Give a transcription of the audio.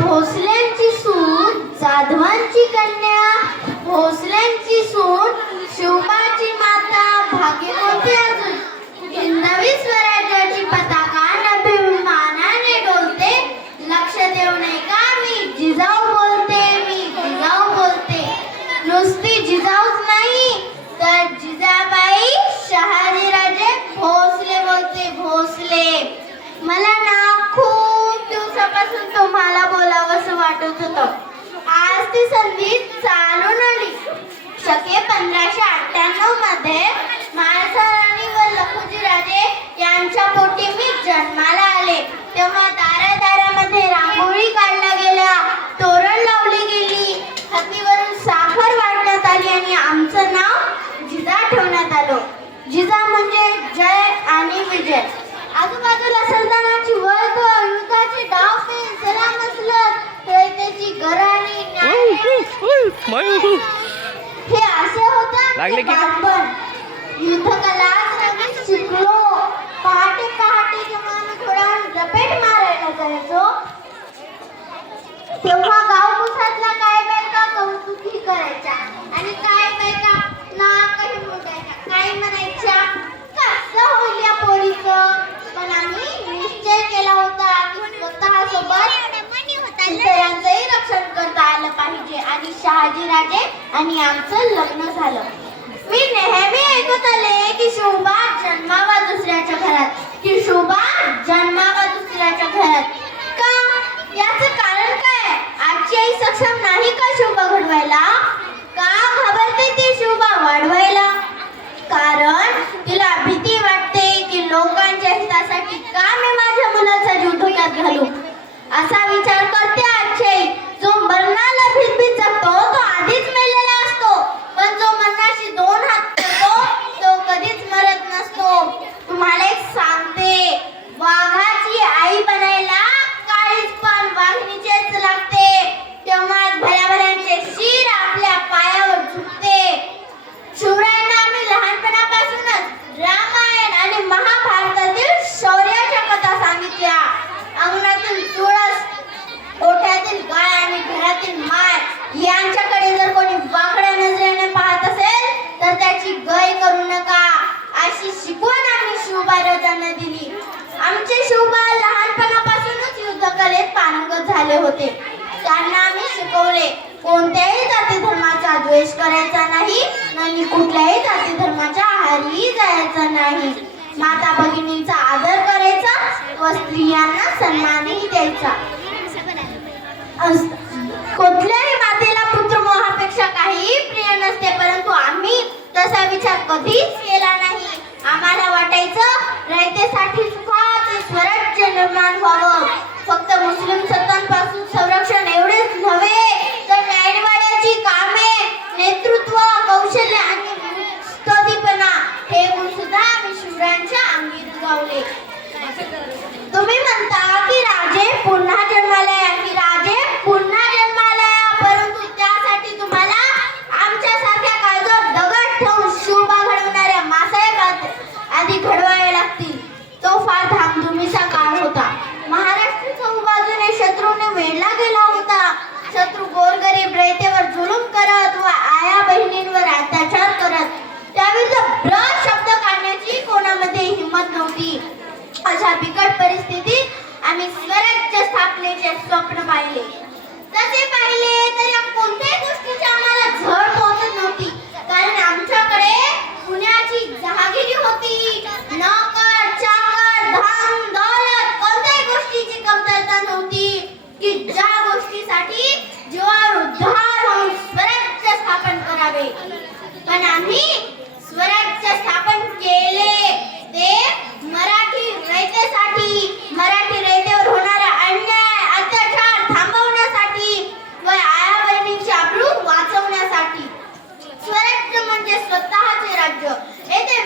भोसल्यांची सून जाधवांची कन्या, भोसल्यांची सून शिवबाची माता, भाग्य कोणते अजून? हिंदवी स्वराज्याची पताका अभिमानाने डोलते. लक्ष देऊ नये का? मी जिजाऊ बोलते, मी जिजाऊ बोलते. नुसती जिजाऊच नाही तर जिजाबाई शहाजीराजे भोसले बोलते, भोसले. मला ना खूप दिवसापासून तुम्हाला बोलावंसं वाटत होतं. आज ती संधी चालून आली. शके 1598 मध्ये महाराणी व लखुजी राजे यांच्या पोटी मी जन्माला आले. तेव्हा दारादारामध्ये रांगोळी काढल्या गेल्या, तोरण लावली गेली, हत्तीवरून साखर वाढण्यात आली आणि आमचं नाव जिजा ठेवण्यात आलं. जिजा म्हणजे जय आणि विजय. आजूबाजूला सरदारांची वर्ग, युद्धाची डावपेच, सलामसलत, त्याची घराणी, हे असे होते बालपण. युद्धकला शिकलो. पहाटे पहाटे जेव्हा आम्ही थोडा रपेट मारायला जायचो तेव्हा गावकुसातल्या काय बायका कौतुकी करायच्या आणि काय बायका ना काही बोलायच्या, काय म्हणायच्या कसं होईल या पोरीचं. पण आम्ही निश्चय केला होता की स्वतः सोबत इतरांचंही रक्षण करता आलं पाहिजे आणि शहाजीराजे आणि आमचं लग्न झालं. मी नेहमी ऐकत आले की शिवबा जन्मावा दुसऱ्याच्या घरात, की शिवबा जन्मावा दुसऱ्याच्या घरात. का? याचं कारण काय? आजची आई सक्षम नाही का शिवबा घडवायला? का घाबरते ती शिवबा वाढवायला? कारण तिला भीती वाटते की लोकांच्या हितासाठी का मी माझ्या मुलाचा जीव धोक्यात घालू. असा विचार करते आजची आई. जो मरणाला भीत जगतो तो आधीच मेलेला असतो, पण जो मरणाशी 2 हात करतो तो कधीच मरत नसतो. तुम्हाला एक सांगते, वाघाची आई बनायला काळीच पण वाघिणीचेच लागते. तेव्हाच भल्याभल्यांचे शिर आपल्या पायावर झुकते. शिवरायांना आम्ही लहानपणापासूनच रामायण आणि महाभारतातील शौर्याच्या कथा सांगितल्या. अंगणातील तुळस, ओठ्यातील गाय आणि घरातील माय यांच्याकडे जर कोणी वाकड्या नजरेने पाहत असेल तर त्याची गय करू नका, अशी शिकवण आम्ही शिवबाराजांना दिली. आमचे शिवबा लहानपणापासूनच युद्धकलेत पारंगत झाले होते. त्यांना आम्ही शिकवले कोणत्याही जाती धर्माचा द्वेष करायचा नाही आणि कुठल्याही जाती धर्माच्या आहारी जायचा नाही. माता भगिनींचा आदर करायचा व स्त्रियांना सन्मानही द्यायचा. कुठल्याही मातेला पुत्रमोहापेक्षा काही प्रिय नसते, परंतु आम्ही तसा विचार कधीच केला नाही. आम्हाला वाटायचं रयतेसाठी सुखाचे स्वराज्य निर्माण व्हावं. फक्त मुस्लिम सत्तांपासून संरक्षण एवढेच नव्हे तर न्यायवाड्याची कामे, नेतृत्व, कौशल्य आणि मुत्सदीपणा हे गुण सुद्धा आम्ही शिवरायांच्या अंगी रुजवले. तुम्ही म्हणता की राजे पुन्हा जन्माला या, की राजे पुन्हा जन्माला या, परंतु त्यासाठी तुम्हाला आमच्यासारख्या काळजात दगड ठेवून शिवबा घडवणाऱ्या मासाहेब आधी घडवावे लागतील. तो फार धामधुमीचा काळ होता. महाराष्ट्र चहूबाजूने शत्रूने वेढला गेला होता. शत्रू गोरगरीब रयतेवर जुलूम करत व आया बहिणींवर अत्याचार करत त्याविरुद्ध ब्रश शब्द काढण्याची कोणामध्ये हिंमत नव्हती. अशा बिकट परिस्थितीत आम्ही स्वराज्य स्थापनेचे स्वप्न पाहिले. तसे पाहिले